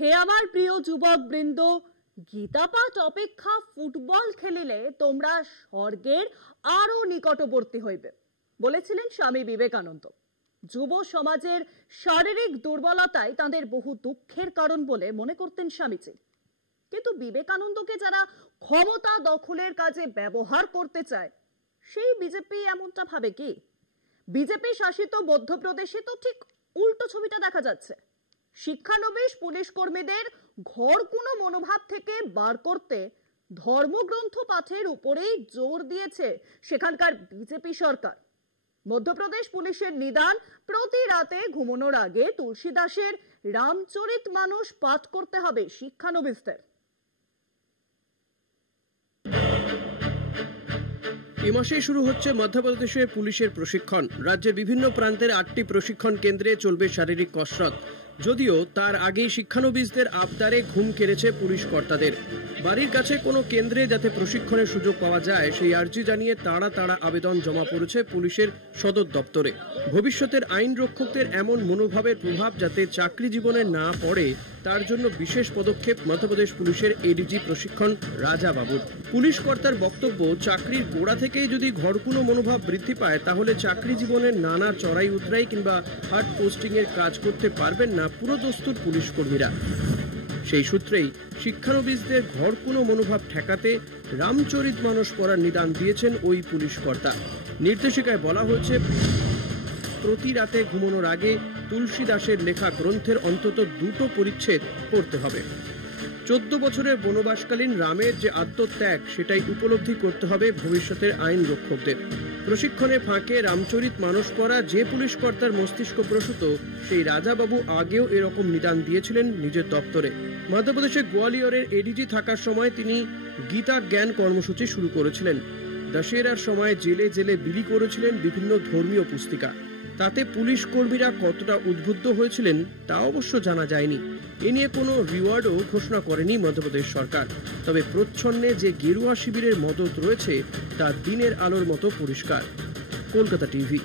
হে আমার প্রিয় যুবক বৃন্দ, গীতা পাঠ অপেক্ষা ফুটবল খেলিলে তোমরা স্বর্গের আরো নিকটবর্তী হইবে বলেছিলেন স্বামী বিবেকানন্দ। যুব সমাজের শারীরিক দুর্বলতাই তাদের বহু দুঃখের কারণ বলে মনে করতেন স্বামীজি। কিন্তু বিবেকানন্দকে যারা ক্ষমতা দখলের কাজে ব্যবহার করতে চায়, সেই বিজেপি এমনটা ভাবে কি? বিজেপি শাসিত মধ্যপ্রদেশে তো ঠিক উল্টো ছবিটা দেখা যাচ্ছে। শিক্ষানবিশ পুলিশ কর্মীদের ঘরকুনো মনোভাব থেকে বার করতে ধর্মগ্রন্থ পাঠের উপরেই জোর দিয়েছে সেখানকার বিজেপি সরকার। মধ্যপ্রদেশ পুলিশের নিদান, প্রতি রাতে ঘুমানোর আগে তুলসীদাসের রামচরিতমানস পাঠ করতে হবে শিক্ষানবিশদের। এই মাসেই শুরু হচ্ছে মধ্যপ্রদেশে পুলিশের প্রশিক্ষণ। রাজ্যের বিভিন্ন প্রান্তের 8টি প্রশিক্ষণ কেন্দ্রে চলবে শারীরিক কসরত। যদিও তার আগেই শিক্ষানবিশদের আবদারে ঘুম কেড়েছে পুলিশ কর্তাদের। বাড়ির কাছে কোনো কেন্দ্রে যাতে প্রশিক্ষণের সুযোগ পাওয়া যায় সেই আর্জি জানিয়ে তাড়া আবেদন জমা পড়েছে পুলিশের সদর দপ্তরে। ভবিষ্যতের আইন রক্ষকদের এমন মনোভাবের প্রভাব যাতে চাকরি জীবনে না পড়ে তার জন্য বিশেষ পদক্ষেপ মধ্যপ্রদেশ পুলিশের এডিজি প্রশিক্ষণ রাজা বাবুর। পুলিশ কর্তার বক্তব্য, চাকরির গোড়া থেকেই যদি ঘরকুনো মনোভাব বৃদ্ধি পায় তাহলে চাকরি জীবনের নানা চড়াই উতরাই কিংবা হার্ড পোস্টিং এর কাজ করতে পারবেন না পুরোদস্তুর পুলিশ কর্মীরা। সেই সূত্রেই শিক্ষানবিশদের ঘরকুনো মনোভাব ঠেকাতে রামচরিতমানস পড়ার নিদান দিয়েছেন ওই পুলিশ কর্তা। নির্দেশিকায় বলা হয়েছে, প্রতি রাতে ঘুমানোর আগে তুলসীদাসের লেখা গ্রন্থের অন্তত 2টো পরিচ্ছেদ পড়তে হবে। 14 বছরের বনবাসকালীন রামের যে আত্মত্যাগ সেটাই উপলব্ধি করতে হবে ভবিষ্যতের আইন রক্ষকদের। প্রশিক্ষণে ফাঁকে রামচরিতমানস পড়া যে পুলিশ কর্তার মস্তিষ্ক প্রসূত, সেই রাজাবাবু আগেও এরকম নিদান দিয়েছিলেন নিজের দপ্তরে। মধ্যপ্রদেশের গোয়ালিয়রের এডিজি থাকার সময় তিনি গীতা জ্ঞান কর্মসূচি শুরু করেছিলেন। দশেরার সময় জেলে জেলে বিলি করেছিলেন বিভিন্ন ধর্মীয় পুস্তিকা। তাতে পুলিশ কর্মীরা কতটা উদ্বুদ্ধ হয়েছিলেন তা অবশ্য জানা যায়নি। এ নিয়ে কোনো রিওয়ার্ডও ঘোষণা করেনি মধ্যপ্রদেশ সরকার। তবে প্রচ্ছন্নে যে গেরুয়া শিবিরের মদত রয়েছে তা দিনের আলোর মতো পরিষ্কার। কলকাতা টিভি।